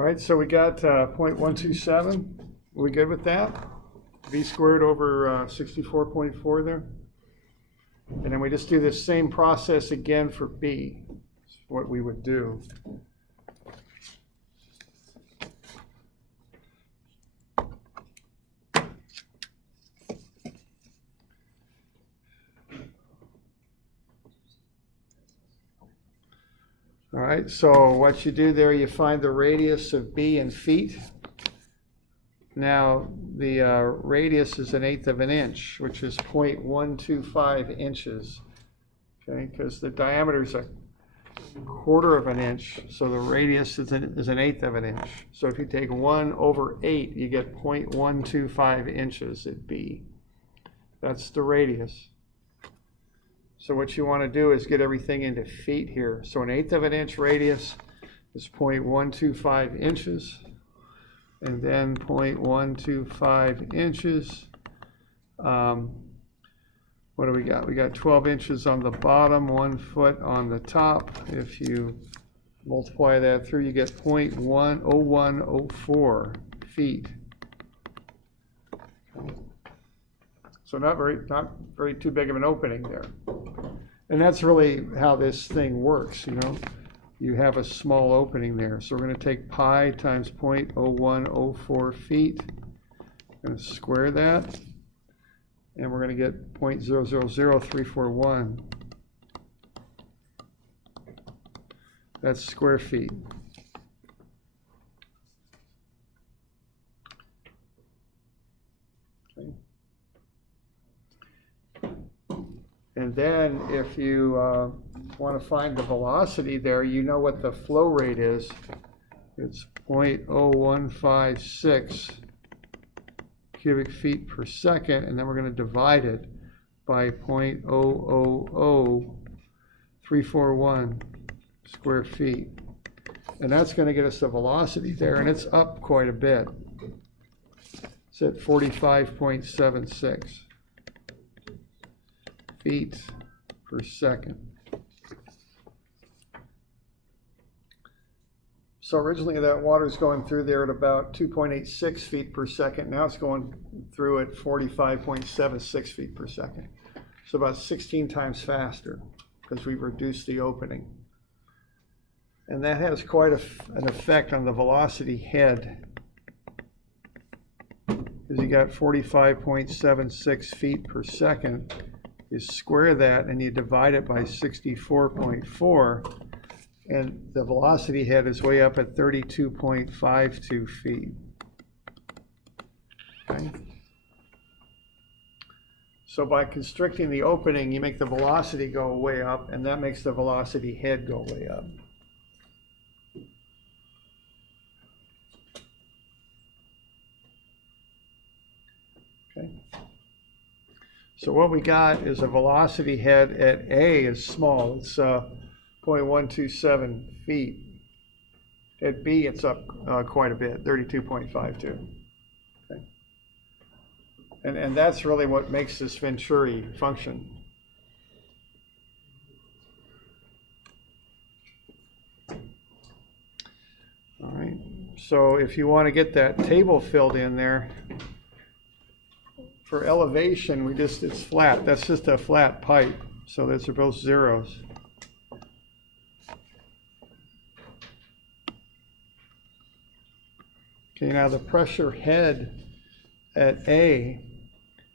All right, so we got 0.127. Are we good with that? V squared over 64.4 there. And then we just do this same process again for B. That's what we would do. All right, so what you do there, you find the radius of B in feet. Now, the radius is 1/8 of an inch, which is 0.125 inches, okay, because the diameter is 1/4 of an inch, so the radius is 1/8 of an inch. So if you take 1/8, you get 0.125 inches at B. That's the radius. So what you want to do is get everything into feet here. So 1/8 of an inch radius is 0.125 inches. And then 0.125 inches. What do we got? We got 12 inches on the bottom, 1 foot on the top. If you multiply that through, you get 0.10104 feet. So not very too big of an opening there. And that's really how this thing works, you know. You have a small opening there. So we're going to take pi times 0.0104 feet. We're going to square that. And we're going to get 0.000341. That's square feet. Okay. And then if you want to find the velocity there, you know what the flow rate is. It's 0.0156 cubic feet per second, and then we're going to divide it by 0.000341 square feet. And that's going to get us the velocity there, and it's up quite a bit. It's at 45.76 feet per second. So originally that water's going through there at about 2.86 feet per second. Now it's going through at 45.76 feet per second. So about 16 times faster because we've reduced the opening. And that has quite an effect on the velocity head. Because you got 45.76 feet per second. You square that and you divide it by 64.4, and the velocity head is way up at 32.52 feet. Okay. So by constricting the opening, you make the velocity go way up, and that makes the velocity head go way up. Okay. So what we got is a velocity head at A is small. It's 0.127 feet. At B, it's up quite a bit, 32.52. Okay. And that's really what makes this Venturi function. All right. So if you want to get that table filled in there, for elevation, it's flat. That's just a flat pipe. So those are both zeros. Okay, now the pressure head at A,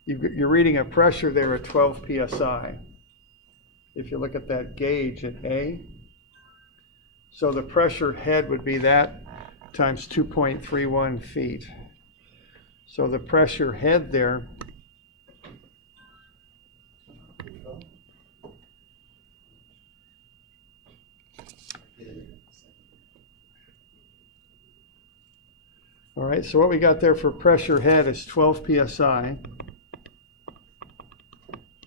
you're reading a pressure there at 12 psi. If you look at that gauge at A. So the pressure head would be that times 2.31 feet. So the pressure head there all right, so what we got there for pressure head is 12 psi.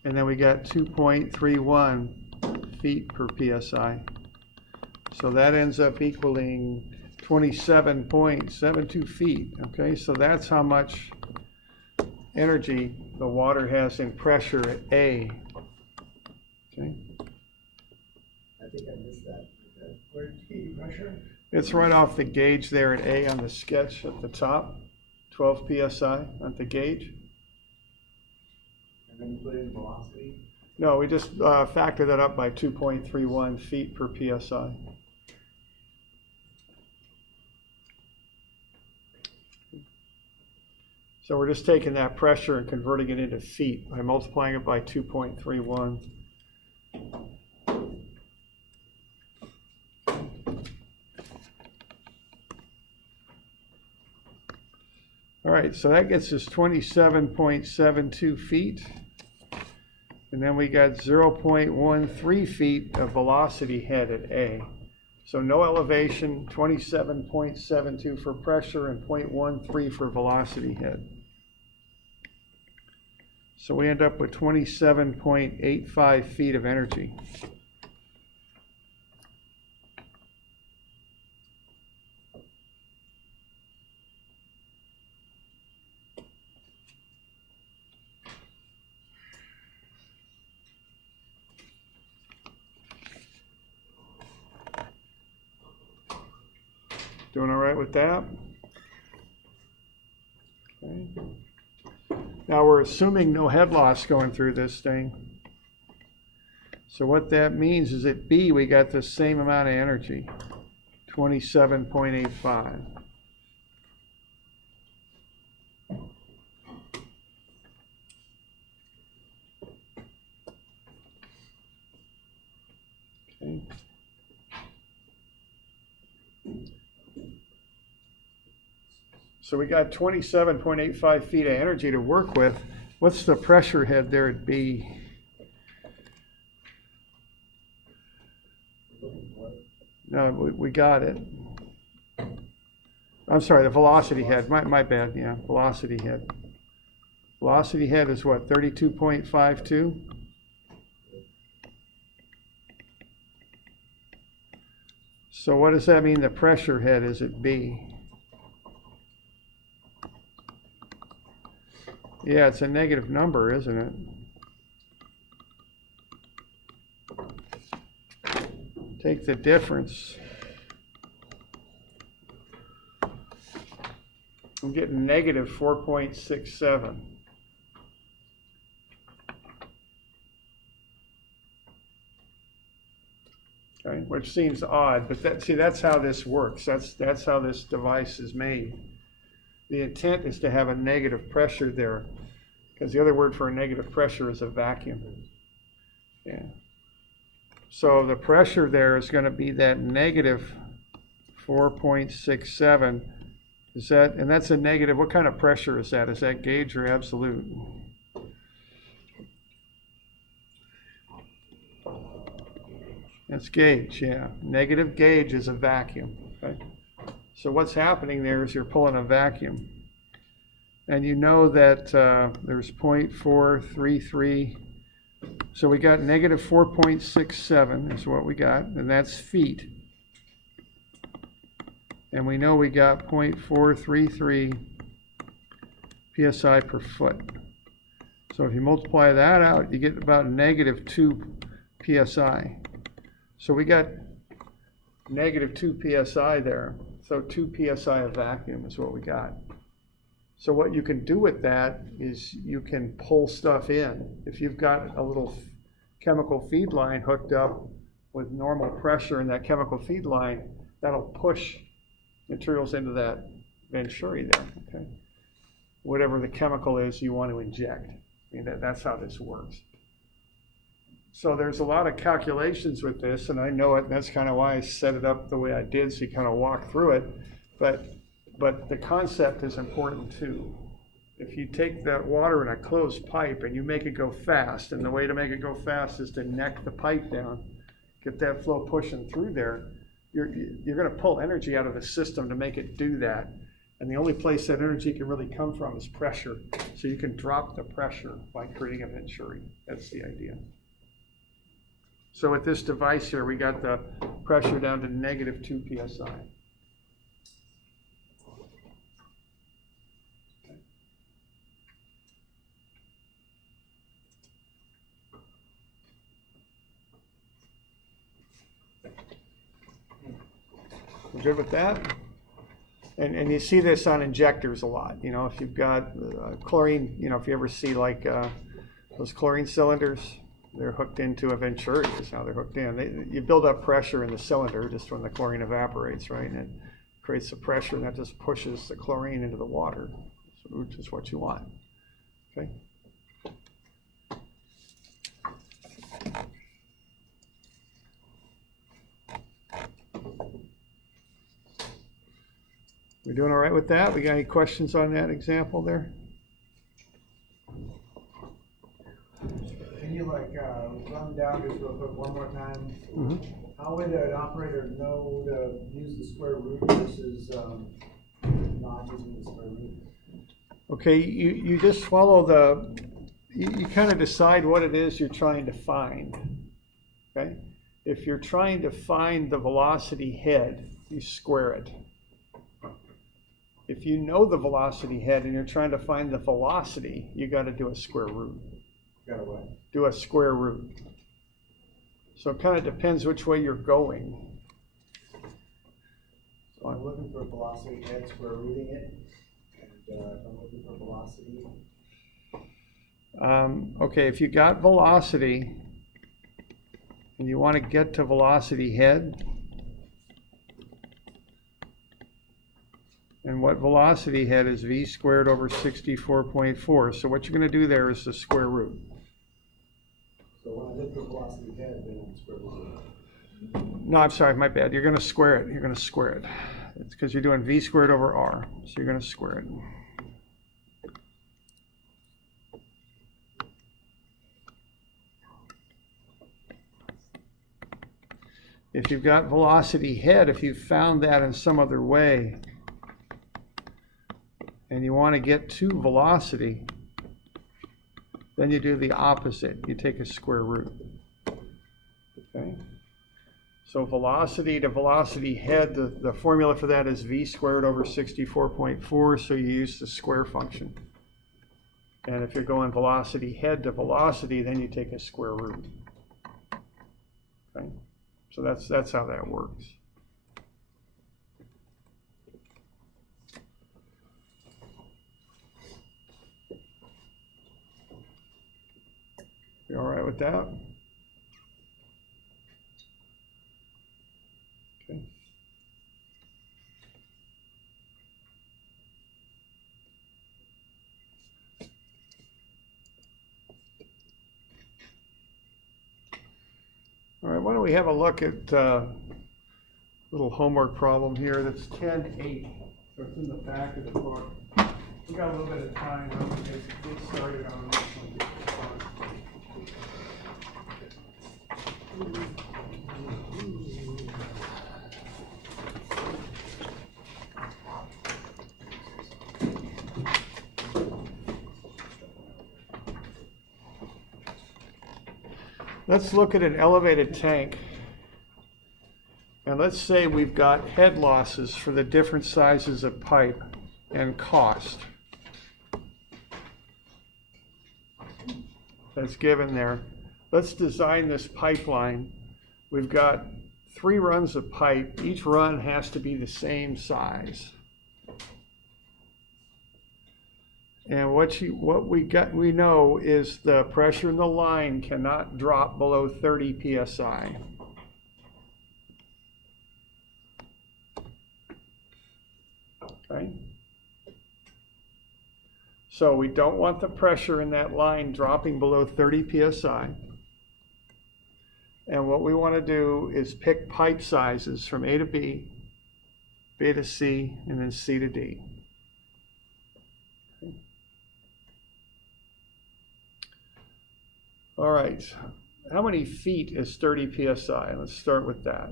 And then we got 2.31 feet per psi. So that ends up equaling 27.72 feet. Okay, so that's how much energy the water has in pressure at A. Okay. I think I missed that. Where did you get your pressure? It's right off the gauge there at A on the sketch at the top, 12 psi at the gauge. And then you put in velocity? No, we just factor that up by 2.31 feet per psi. So we're just taking that pressure and converting it into feet by multiplying it by 2.31. All right, so that gets us 27.72 feet. And then we got 0.13 feet of velocity head at A. So no elevation, 27.72 for pressure, and 0.13 for velocity head. So we end up with 27.85 feet of energy. Doing all right with that? Okay. Now we're assuming no head loss going through this thing. So what that means is at B we got the same amount of energy, 27.85. Okay. So we got 27.85 feet of energy to work with. What's the pressure head there at B? No, we got it. I'm sorry, the velocity head. My bad, yeah, velocity head. Velocity head is what, 32.52? So what does that mean the pressure head is at B? Yeah, it's a negative number, isn't it? Take the difference. I'm getting negative 4.67. Okay, which seems odd, but that's how this works. That's how this device is made. The intent is to have a negative pressure there, because the other word for a negative pressure is a vacuum. Yeah. So the pressure there is going to be that negative 4.67. Is that, and that's a negative, what kind of pressure is that? Is that gauge or absolute? That's gauge, yeah. Negative gauge is a vacuum. Okay? So what's happening there is you're pulling a vacuum. And you know that there's 0.433. So we got negative 4.67 is what we got, and that's feet. And we know we got 0.433 psi per foot. So if you multiply that out, you get about negative 2 psi. So we got negative 2 psi there. So 2 psi of vacuum is what we got. So what you can do with that is you can pull stuff in. If you've got a little chemical feed line hooked up with normal pressure in that chemical feed line, that'll push materials into that venturi there, okay? Whatever the chemical is you want to inject. I mean, that's how this works. So there's a lot of calculations with this, and I know it, and that's kind of why I set it up the way I did, so you kind of walk through it. But the concept is important too. If you take that water in a closed pipe and you make it go fast, and the way to make it go fast is to neck the pipe down, get that flow pushing through there, you're going to pull energy out of the system to make it do that. And the only place that energy can really come from is pressure. So you can drop the pressure by creating a venturi. That's the idea. So with this device here, we got the pressure down to negative 2 psi. We're good with that? And you see this on injectors a lot. You know, if you've got chlorine, you know, if you ever see like those chlorine cylinders, they're hooked into a Venturi is how they're hooked in. You build up pressure in the cylinder just when the chlorine evaporates, right? And it creates the pressure, and that just pushes the chlorine into the water, which is what you want. Okay. We doing all right with that? We got any questions on that example there? Can you run down just real quick one more time? Mm-hmm. How would an operator know to use the square root versus not using the square root? Okay, you just follow you kind of decide what it is you're trying to find. Okay? If you're trying to find the velocity head, you square it. If you know the velocity head and you're trying to find the velocity, you got to do a square root. Got to what? Do a square root. So it kind of depends which way you're going. So I'm looking for velocity head, square rooting it, and if I'm looking for velocity. Okay, if you got velocity and you want to get to velocity head, and what velocity head is v squared over 64.4. So what you're going to do there is the square root. So when I look for velocity head, then I'm square rooting it. No, I'm sorry, my bad. You're going to square it. You're going to square it. It's because you're doing v squared over r. So you're going to square it. If you've got velocity head, if you've found that in some other way, and you want to get to velocity, then you do the opposite. You take a square root. Okay? So velocity to velocity head, the formula for that is v squared over 64.4, so you use the square function. And if you're going velocity head to velocity, then you take a square root. Okay? So that's how that works. You all right with that? Okay. All right, why don't we have a look at a little homework problem here that's 10-8. So it's in the back of the book. We got a little bit of time. I'm going to get started on this one. Let's look at an elevated tank. And let's say we've got head losses for the different sizes of pipe and cost. That's given there. Let's design this pipeline. We've got 3 runs of pipe. Each run has to be the same size. And what we know is the pressure in the line cannot drop below 30 psi. Okay. So we don't want the pressure in that line dropping below 30 psi. And what we want to do is pick pipe sizes from A to B, B to C, and then C to D. Okay. All right, how many feet is 30 psi? Let's start with that.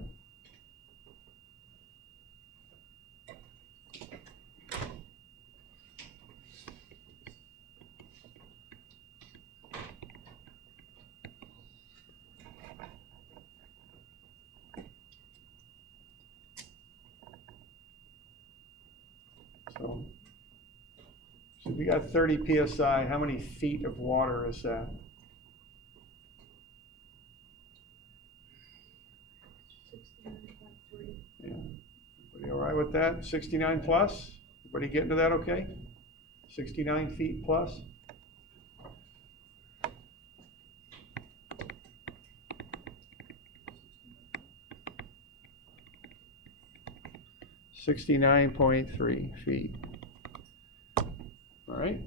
So if we got 30 psi, how many feet of water is that? Yeah. with that? 69 plus? Everybody getting to that okay? 69 feet plus? $69.3 feet. All right.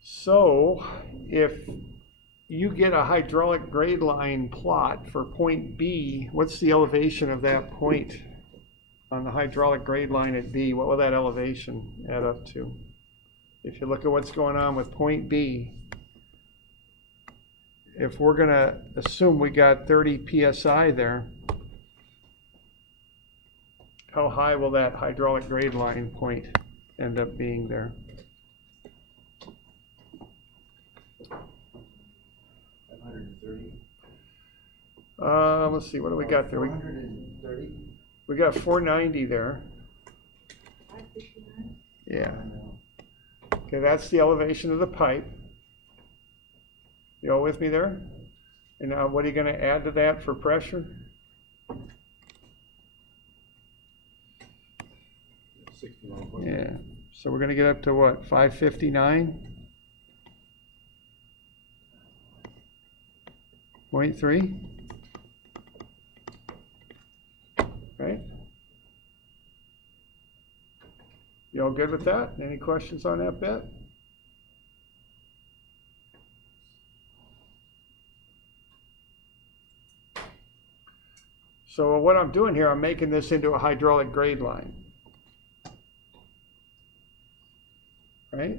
So if you get a hydraulic grade line plot for point B, what's the elevation of that point on the hydraulic grade line at B? What will that elevation add up to? If you look at what's going on with point B, if we're going to assume we got 30 psi there, how high will that hydraulic grade line point end up being there? 530. Let's see, what do we got there? 430. We got 490 there. 559. Yeah. Okay, that's the elevation of the pipe. You all with me there? And now what are you going to add to that for pressure? 69. Yeah. So we're going to get up to what? 559.3? Right? You all good with that? Any questions on that bit? So what I'm doing here, I'm making this into a hydraulic grade line. Right?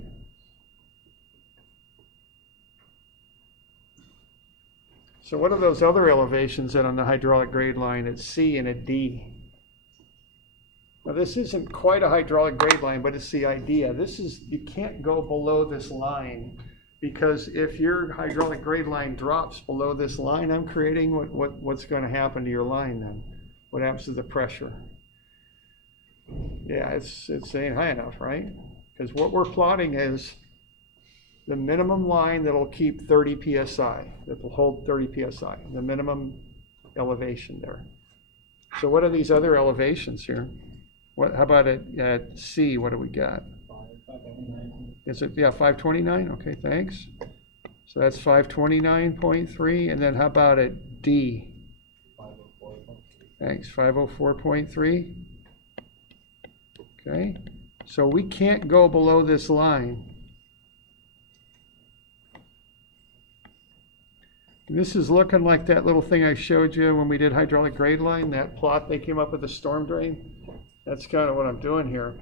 So what are those other elevations then on the hydraulic grade line at C and at D? Now this isn't quite a hydraulic grade line, but it's the idea. This is, you can't go below this line, because if your hydraulic grade line drops below this line I'm creating, what's going to happen to your line then? What happens to the pressure? Yeah, it's ain't high enough, right? Because what we're plotting is the minimum line that'll keep 30 psi, that will hold 30 psi, the minimum elevation there. So what are these other elevations here? How about at C, what do we got? 529. Is it, yeah, 529? Okay, thanks. So that's 529.3, and then how about at D? 504. Thanks, 504.3. Okay, so we can't go below this line. And this is looking like that little thing I showed you when we did hydraulic grade line, that plot they came up with the storm drain. That's kind of what I'm doing here.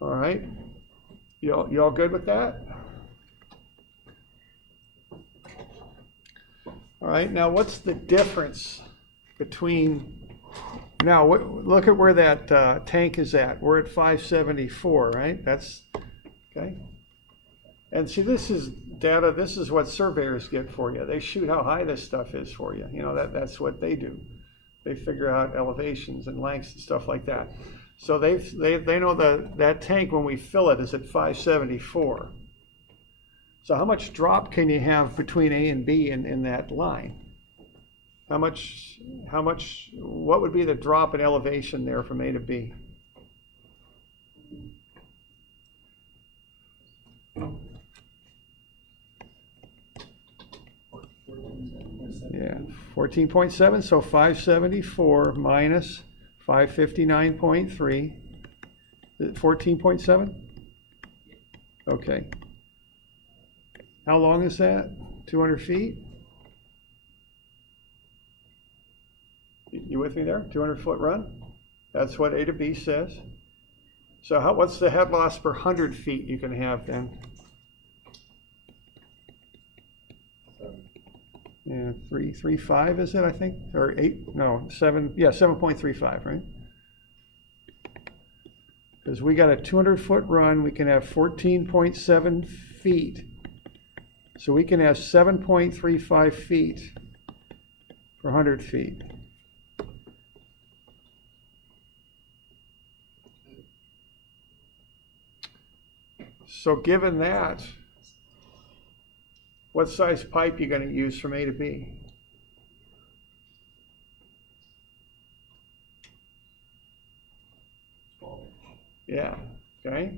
All right, you all good with that? All right, now what's the difference between, now look at where that tank is at. We're at 574, right? That's, okay. And see, this is data, this is what surveyors get for you. They shoot how high this stuff is for you. You know, that's what they do. They figure out elevations and lengths and stuff like that. So they know that tank, when we fill it, is at 574. So how much drop can you have between A and B in that line? How much, what would be the drop in elevation there from A to B? Yeah, 14.7, so 574 minus 559.3, 14.7? Okay. How long is that? 200 feet? You with me there? 200-foot run? That's what A to B says. So what's the head loss per 100 feet you can have then? Yeah, 3.35 is it, I think? Or 8, no, 7, yeah, 7.35, right? Because we got a 200-foot run, we can have 14.7 feet. So we can have 7.35 feet per 100 feet. So given that, what size pipe are you going to use from A to B? Yeah, okay.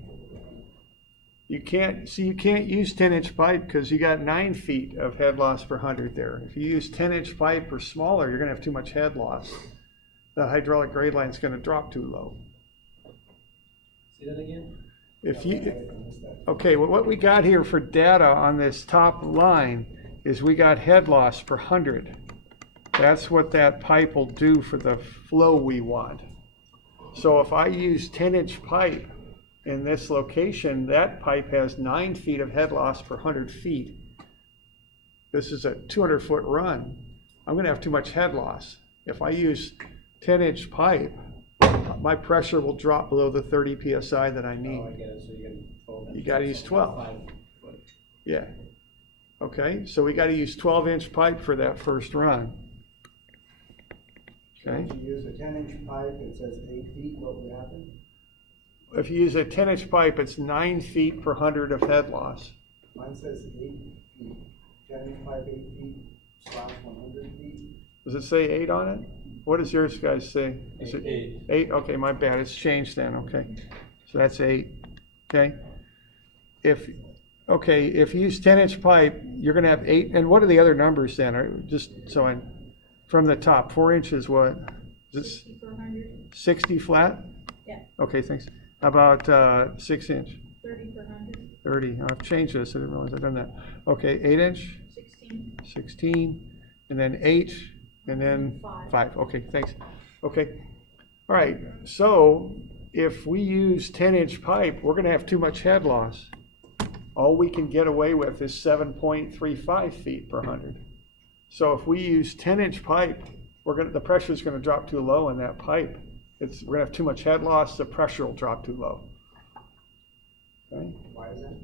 You can't use 10-inch pipe because you got 9 feet of head loss per 100 there. If you use 10-inch pipe or smaller, you're gonna have too much head loss. The hydraulic grade line is gonna drop too low. See that again? If you, okay, well, what we got here for data on this top line is we got head loss per 100. That's what that pipe will do for the flow we want. So if I use 10-inch pipe in this location, that pipe has 9 feet of head loss per 100 feet. This is a 200-foot run. I'm gonna have too much head loss. If I use 10-inch pipe, my pressure will drop below the 30 PSI that I need. Oh, I get it, so you get 12. You gotta use 12. 5 foot. Yeah. Okay, so we gotta use 12-inch pipe for that first run. Okay. If you use a 10-inch pipe, it says 8 feet, what would happen? If you use a 10-inch pipe, it's 9 feet per 100 of head loss. Mine says 8 feet. 10-inch pipe, 8 feet / 100 feet. Does it say 8 on it? What does yours guys say? Is it 8. 8? Okay, my bad. It's changed then. Okay, so that's 8. Okay. If you use 10-inch pipe, you're going to have 8. And what are the other numbers then? Just so I, from the top, 4 inches. What? Is this 60 per 100. 60 flat? Yeah. Okay, thanks. How about 6 inch? 30 per 100. 30. I've changed this. I didn't realize I'd done that. Okay, 8 inch, 16. 16, and then 8, and then 5. Okay, thanks. Okay. All right. So if we use 10-inch pipe, we're going to have too much head loss. All we can get away with is 7.35 feet per 100. So if we use 10-inch pipe, the pressure is going to drop too low in that pipe. We're going to have too much head loss. The pressure will drop too low. Okay. Why is that?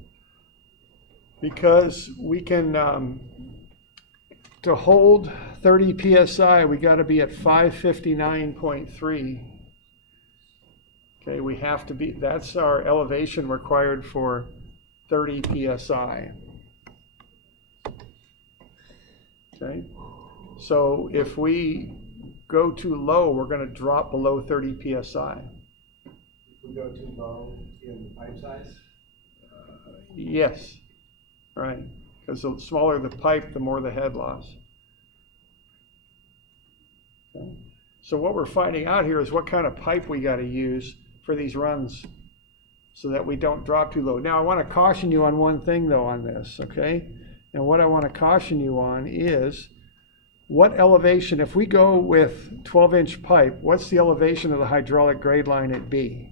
Because we can, to hold 30 PSI, we got to be at 559.3. Okay, we have to be, that's our elevation required for 30 PSI. Okay, so if we go too low, we're going to drop below 30 PSI. If we go too low in the pipe size? Yes, right, because the smaller the pipe, the more the head loss. Okay. So what we're finding out here is what kind of pipe we got to use for these runs so that we don't drop too low. Now I want to caution you on one thing though on this, okay? And what I want to caution you on is what elevation, if we go with 12-inch pipe, what's the elevation of the hydraulic grade line at B?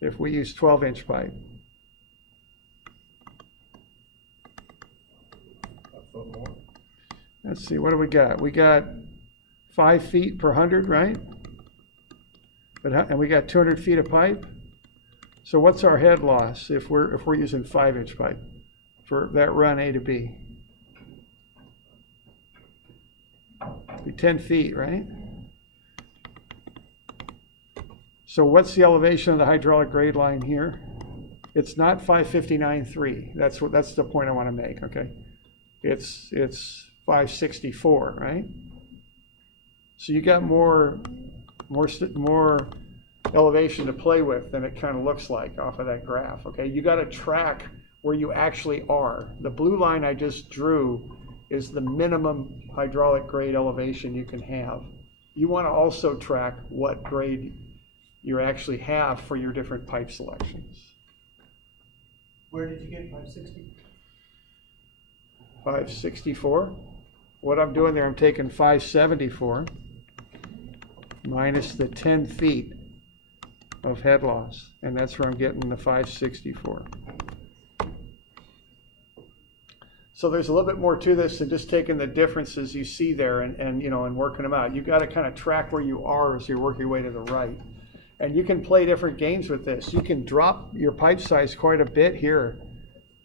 If we use 12-inch pipe. A foot more. Let's see, what do we got? We got 5 feet per 100, right? And we got 200 feet of pipe. So what's our head loss if we're using 5-inch pipe for that run A to B? Be 10 feet, right? So what's the elevation of the hydraulic grade line here? It's not 559.3. That's the point I want to make. Okay, it's 564, right? So you got more elevation to play with than it kind of looks like off of that graph. Okay, you got to track where you actually are. The blue line I just drew is the minimum hydraulic grade elevation you can have. You want to also track what grade you actually have for your different pipe selections. Where did you get 560? 564. What I'm doing there, I'm taking 574 minus the 10 feet of head loss, and that's where I'm getting the 564. So there's a little bit more to this than just taking the differences you see there and working them out. You've got to kind of track where you are as you work your way to the right. And you can play different games with this. You can drop your pipe size quite a bit here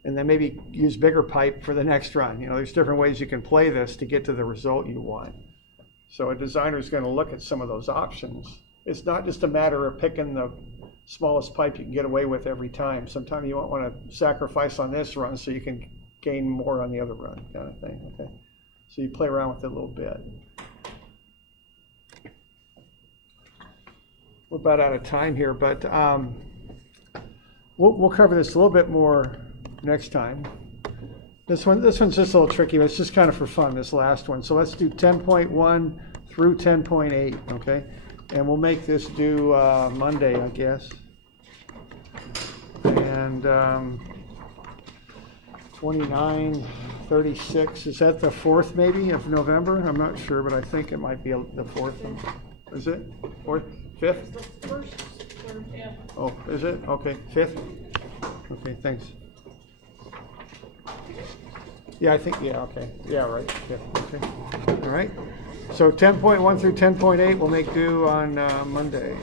and then maybe use bigger pipe for the next run. There's different ways you can play this to get to the result you want. So a designer is going to look at some of those options. It's not just a matter of picking the smallest pipe you can get away with every time. Sometimes you won't want to sacrifice on this run so you can gain more on the other run, kind of thing. Okay, so you play around with it a little bit. we're about out of time here, but we'll cover this a little bit more next time. This one's just a little tricky, but it's just kind of for fun, this last one. So let's do 10.1 through 10.8, okay? And we'll make this due Monday, I guess. And 29, 36, is that the 4th maybe of November? I'm not sure, but I think it might be the 4th. Is it? 4th? 5th? The first, third, yeah. Oh, is it? Okay, 5th? Okay, thanks. Yeah, I think, yeah, okay. Yeah, right, 5th, okay. All right. So 10.1 through 10.8 we'll make due on Monday.